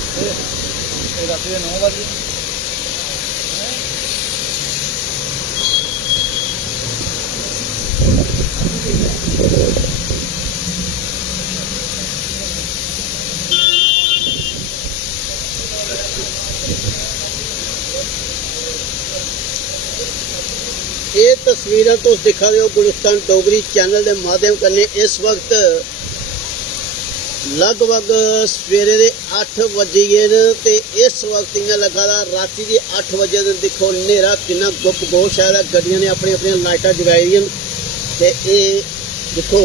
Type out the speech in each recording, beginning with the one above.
रात 9 बजे ये तस्वीर तुम दिखा रहे हो गुलिस्तान डोगरी चैनल के माध्यम कन्नै इस वक्त लगभग सवेरे के 8 बजे गए तो इस वक्त इं लगा राती के 8 बजे देखो नेरा कितना गुप गोश है। गड्डियां ने अपनी अपनी लाइटा जगाई दी ते ये देखो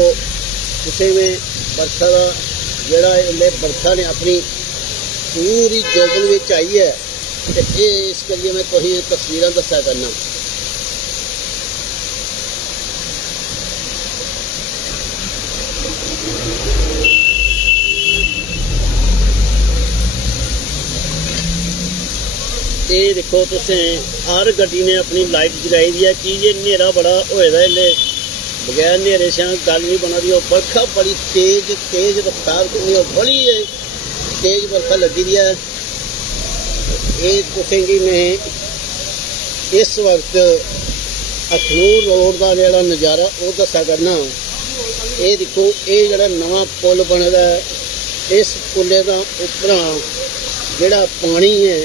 किसी में बरखा का जोड़ा बरखा ने अपनी पूरी जोबन में आई है तो ये इस करिए मैं तुम तस्वीर दसा करना। ये देखो तुसें हर गड्डी ने अपनी लाइट जगाई दी है कि ये नेरा बड़ा होए दा इसले बगैर नेरे से गल नहीं बना दी। बरखा बड़ी तेज रफ्तार करनी बड़ी तेज बरखा लगी दी है। ये तुसें कि मैं इस वक्त अखनूर रोड का जोड़ा नज़ारा वो दसा करना। ये देखो ये जोड़ा नवा पुल बने दा इस पुले का उपरा जोड़ा पानी है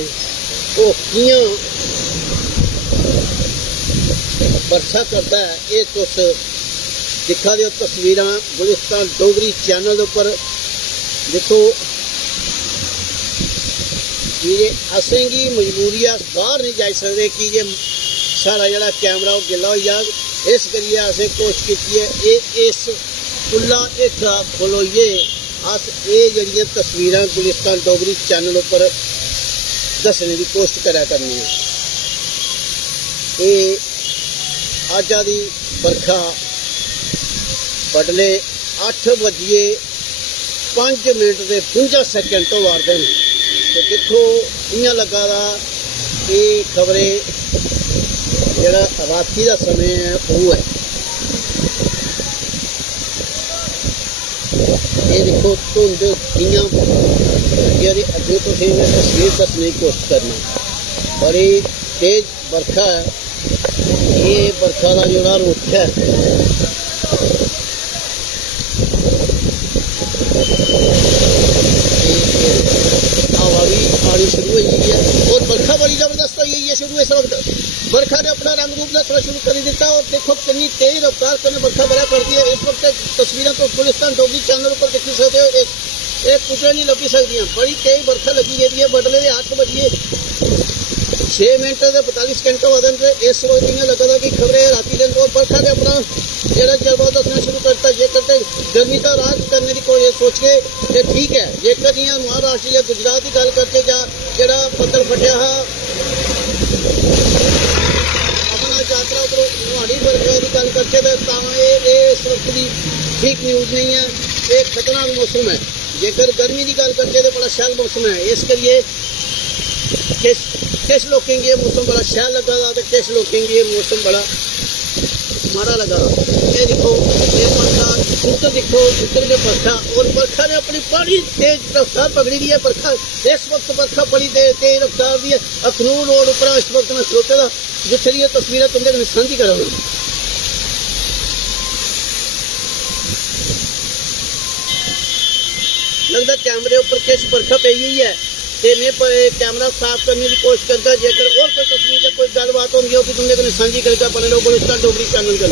वो कियां बरसा करता है ये तुस दिखा दो तस्वीर गुलिस्तान डोगरी चैनल पर देखो। ये असें गी मजबूरी बाहर नहीं जाई सकते कि ये सारा जरा कैमरा गिला हो जाए इस करिए असें कोशिश की है इस पुला हेठा खलोइए अस ये जड़ियाँ तस्वीर गुलिस्तान डोगरी चैनल पर दसने की कोशिश करा करनी है। ये अज दी बरखा बडले 8 बजिए 5 मिनट के 52 सेकंड तो वारते हैं तो देखो इं लगा ये खबरें जोड़ा राती का समय है वो है। ये देखो धुंध कियां अगे तो मैं तस्वीर दसने की कोशिश करना। बड़ी तेज बरखा है ये बरखा का जोड़ा रुख है हवा भी आनी शुरू हो गई है और बरखा बड़ी जबरदस्त हो गई है शुरू। इस वक्त बरखा ने अपना रंग रूप दसना शुरू कर दिता और देखो कितनी तेज रफ्तार से बरखा बड़ा करती है। इस वक्त तस्वीरें तो गुलिस्तान डोगरी चैनल पर देखी सकते हो एक कुछ नहीं लगी सकती। बड़ी तेज बरखा लगी गई है बडले 8 बजिए 6 मिनट 45 सेकंड वजन से इस वक्त इं लगा था कि खबरें राती दिन और बरखा ने अपना जोड़ा जलवा दसना शुरू करता। जेकर गर्मी का राज करने की कोशिश सोच के ठीक है। जेकर जियां महाराष्ट्र या गुजरात की गल करके जोड़ा पत्थर फटिया अपना यात्रा उधरों नुहाड़ी बरखा की गल करके इस वक्त की ठीक न्यूज़ नहीं है। ये खतरनाक मौसम है। जेकर गर्मी की गल करके तो बड़ा शैल मौसम है। इस करिए किस लोगों को ये मौसम बड़ा शैल लगा तो किस लोगों को ये मौसम बड़ा माड़ा लगा। ये देखो ये बरखा उधर देखो उधर के बरखा और बरखा ने अपनी बड़ी तेज रफ्तार पकड़ी दी है। बरखा इस वक्त बरखा बड़ी तेज रफ्तार दी है। अखनूर रोड पर इस वक्त मैं खलोते का जिथे ये तस्वीरें तुमने साझी करा लगता कैमरे उपर किस बरखा पई हुई है तो मैं कैमरा साफ करने की कोशिश करता। जेकर और कोई तस्वीर कोई गलबात होगी कि तुमने साझी करके बने रहो गुलिस्तान डोगरी चैनल करें।